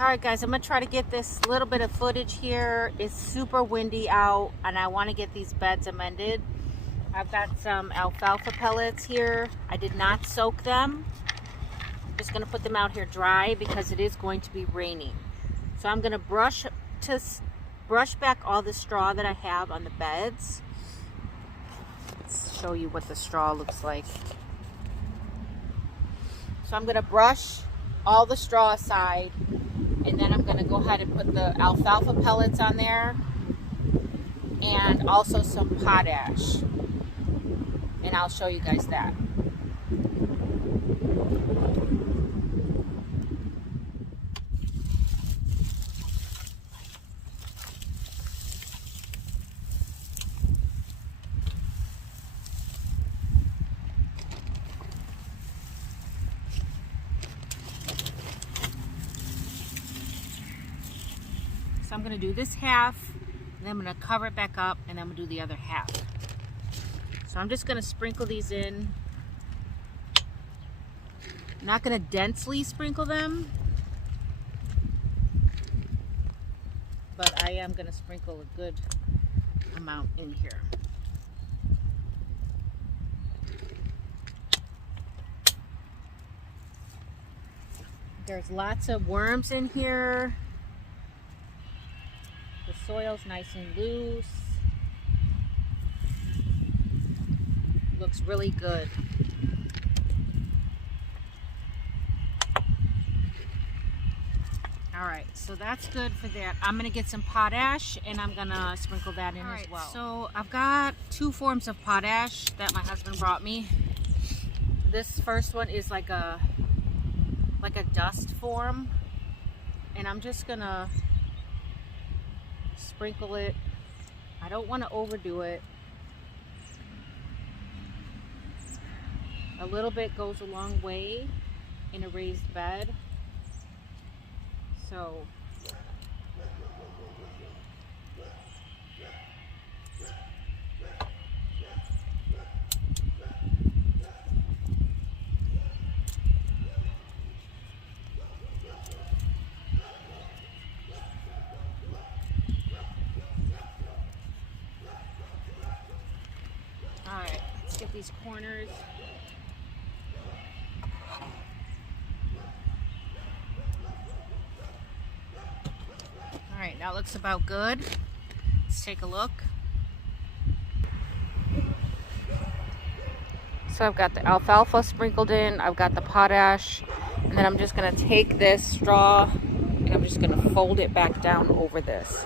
Alright guys, I'm going to try to get this little bit of footage here. It's super windy out and I want to get these beds amended. I've got some alfalfa pellets here. I did not soak them. I'm just going to put them out here dry because it is going to be raining. So I'm going to brush back all the straw that I have on the beds. Let's show you what the straw looks like. So I'm going to brush all the straw aside, and then I'm going to go ahead and put the alfalfa pellets on there and also some potash, and I'll show you guys that. So I'm going to do this half, and then I'm going to cover it back up, and then I'm going to do the other half. So I'm just going to sprinkle these in. I'm not going to densely sprinkle them, but I am going to sprinkle a good amount in here. There's lots of worms in here. The soil's nice and loose. Looks really good. Alright, so that's good for that. I'm going to get some potash and I'm going to sprinkle that in as well. So I've got two forms of potash that my husband brought me. This first one is like a dust form, and I'm just going to sprinkle it. I don't want to overdo it. A little bit goes a long way in a raised bed. So alright, let's get these corners. Alright, that looks about good. Let's take a look. So I've got the alfalfa sprinkled in, I've got the potash, and then I'm just going to take this straw and I'm just going to fold it back down over this.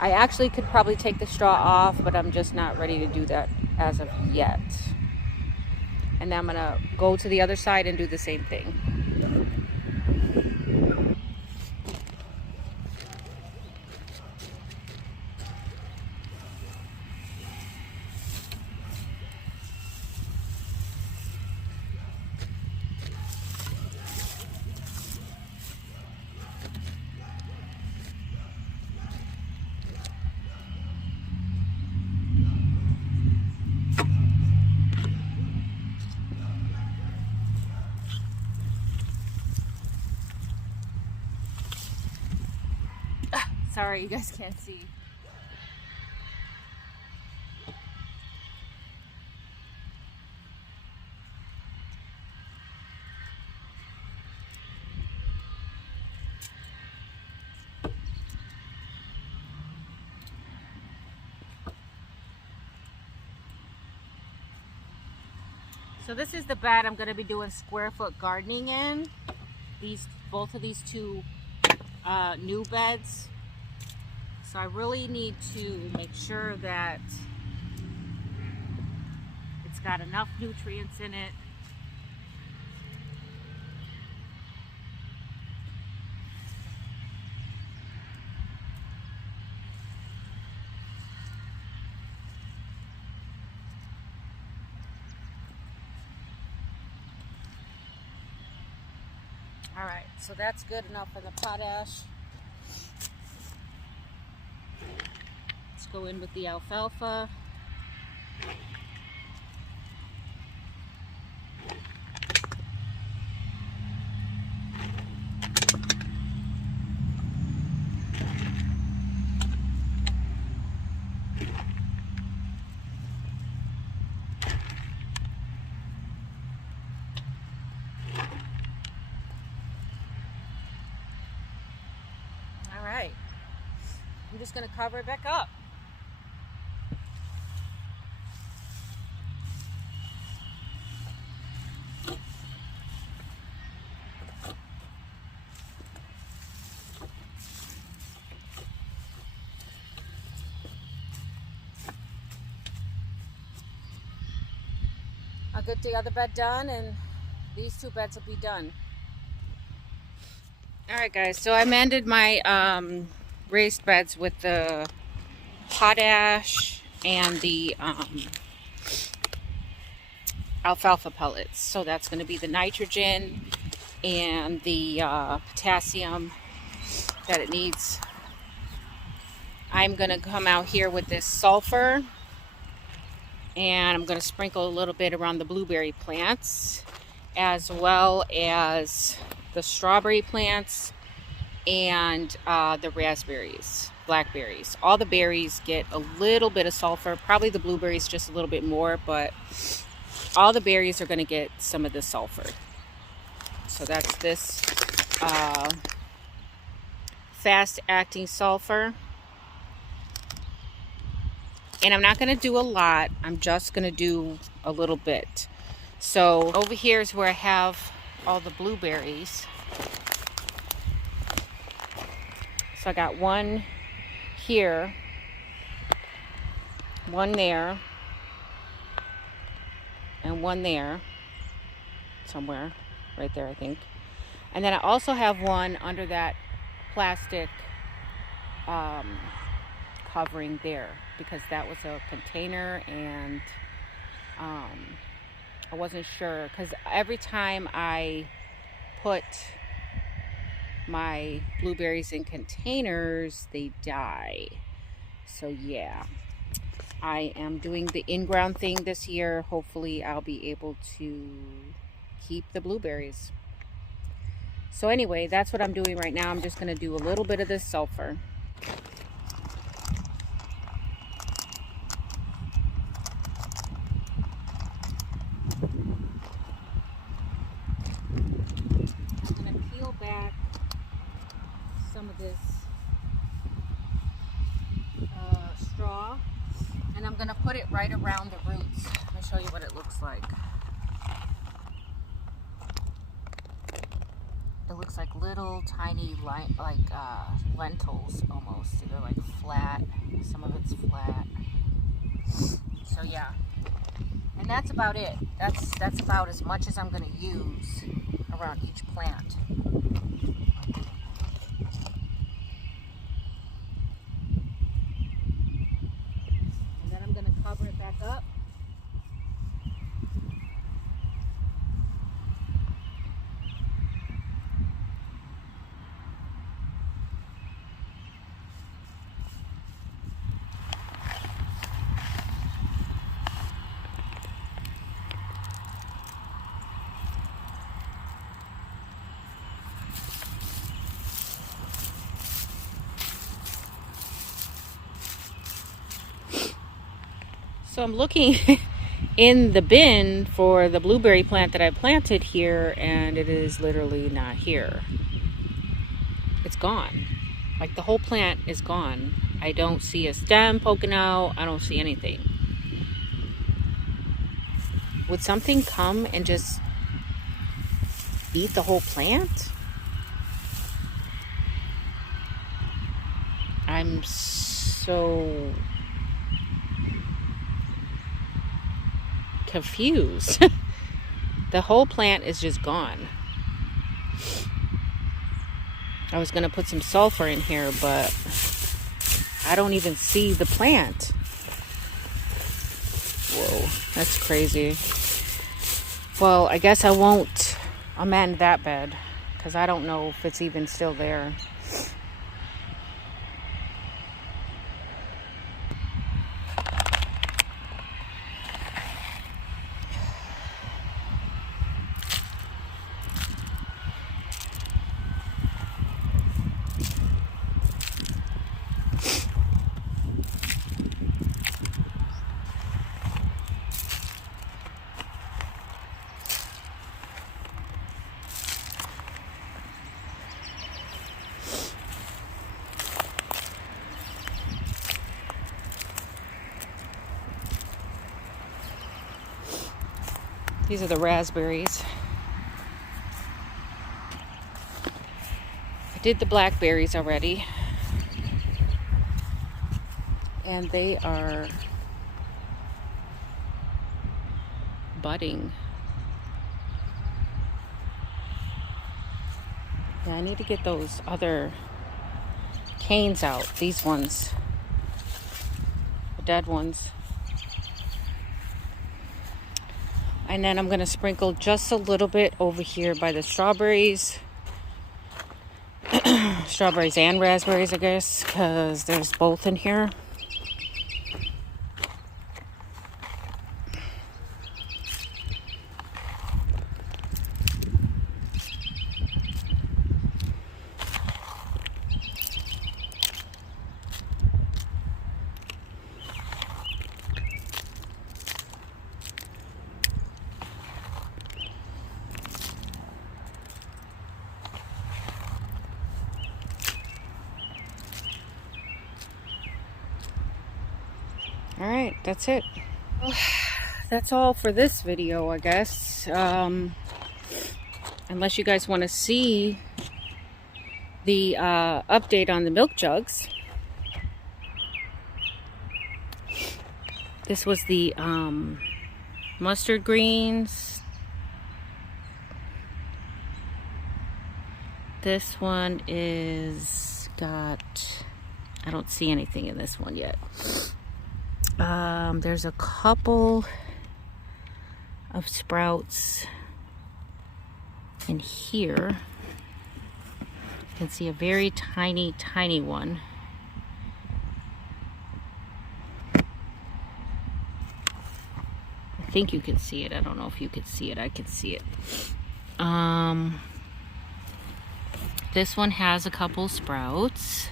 I actually could probably take the straw off, but I'm just not ready to do that as of yet. And then I'm going to go to the other side and do the same thing. Sorry, you guys can't see. So this is the bed I'm going to be doing square foot gardening in. Both of these two new beds. So I really need to make sure that it's got enough nutrients in it. All right, so that's good enough for the potash. Let's go in with the alfalfa. just going to cover it back up. I'll get the other bed done and these 2 beds will be done. Alright guys, so I amended my raised beds with the potash and the alfalfa pellets. So that's going to be the nitrogen and the potassium that it needs. I'm going to come out here with this sulfur, and I'm going to sprinkle a little bit around the blueberry plants as well as the strawberry plants and the raspberries, blackberries. All the berries get a little bit of sulfur, probably the blueberries just a little bit more, but all the berries are going to get some of the sulfur. So that's this fast acting sulfur. And I'm not going to do a lot, I'm just going to do a little bit. So over here is where I have all the blueberries. So I got one here, one there, and one there, somewhere, right there I think. And then I also have one under that plastic covering there, because that was a container, and I wasn't sure, because every time I put my blueberries in containers, they die. So yeah, I am doing the in-ground thing this year. Hopefully I'll be able to keep the blueberries. So anyway, that's what I'm doing right now. I'm just going to do a little bit of this sulfur. Back some of this straw, and I'm going to put it right around the roots. Let me show you what it looks like. It looks like little tiny lentils almost. They're like flat, some of it's flat. So yeah, and that's about it. That's about as much as I'm going to use around each plant. And then I'm going to cover it back up. So I'm looking in the bin for the blueberry plant that I planted here, and it is literally not here. It's gone. Like the whole plant is gone. I don't see a stem poking out. I don't see anything. Would something come and just eat the whole plant? I'm so confused. The whole plant is just gone. I was going to put some sulfur in here, but I don't even see the plant. Whoa, that's crazy. Well, I guess I won't amend that bed, because I don't know if it's even still there. These are the raspberries. I did the blackberries already. And they are budding. Yeah, I need to get those other canes out. These ones. The dead ones. And then I'm going to sprinkle just a little bit over here by the strawberries. Strawberries and raspberries, I guess, because there's both in here. Alright, that's it. That's all for this video, I guess. Unless you guys want to see the update on the milk jugs. This was the mustard greens. This one is got... I don't see anything in this one yet. There's a couple of sprouts in here. You can see a very tiny, tiny one. I think you can see it. I don't know if you can see it. I can see it. This one has a couple sprouts.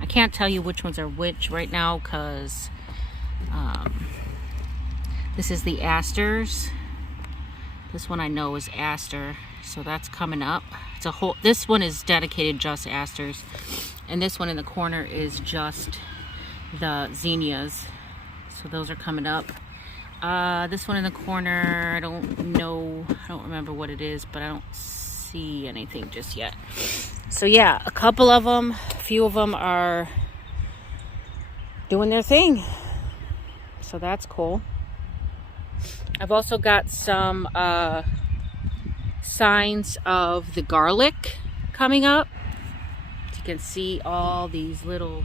I can't tell you which ones are which right now because this is the asters. This one I know is aster, so that's coming up. It's a whole. This one is dedicated just asters, and this one in the corner is just the zinnias. So those are coming up. This one in the corner, I don't know. I don't remember what it is, but I don't see anything just yet. So yeah, a couple of them, a few of them are doing their thing. So that's cool. I've also got some signs of the garlic coming up. You can see all these little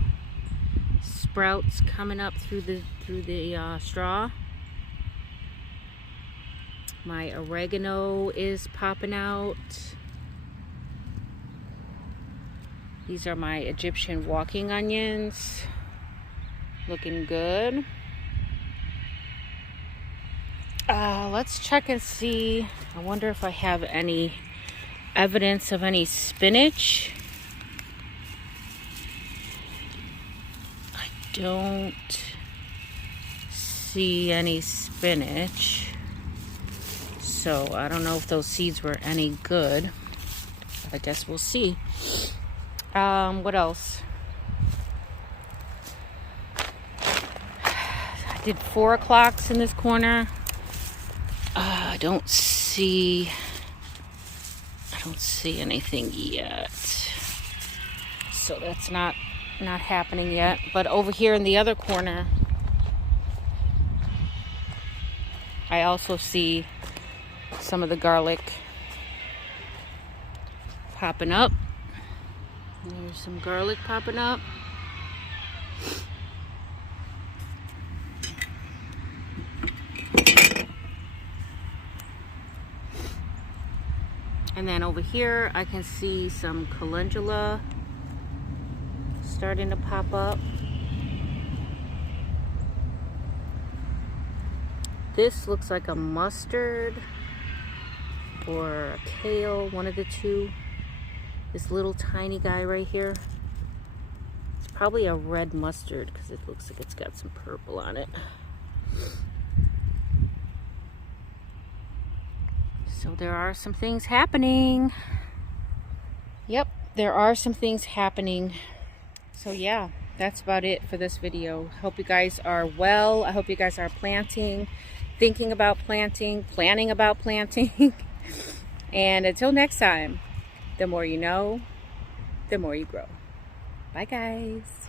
sprouts coming up through the straw. My oregano is popping out. These are my Egyptian walking onions. Looking good. Let's check and see. I wonder if I have any evidence of any spinach. I don't see any spinach. So I don't know if those seeds were any good. I guess we'll see. What else? I did 4 o'clocks in this corner. I don't see anything yet. So that's not happening yet. But over here in the other corner, I also see some of the garlic popping up. There's some garlic popping up. And then over here, I can see some calendula starting to pop up. This looks like a mustard or a kale, one of the two. This little tiny guy right here. It's probably a red mustard because it looks like it's got some purple on it. So there are some things happening. Yep, there are some things happening. So yeah, that's about it for this video. Hope you guys are well. I hope you guys are planting, thinking about planting, planning about planting. And until next time, the more you know, the more you grow. Bye guys.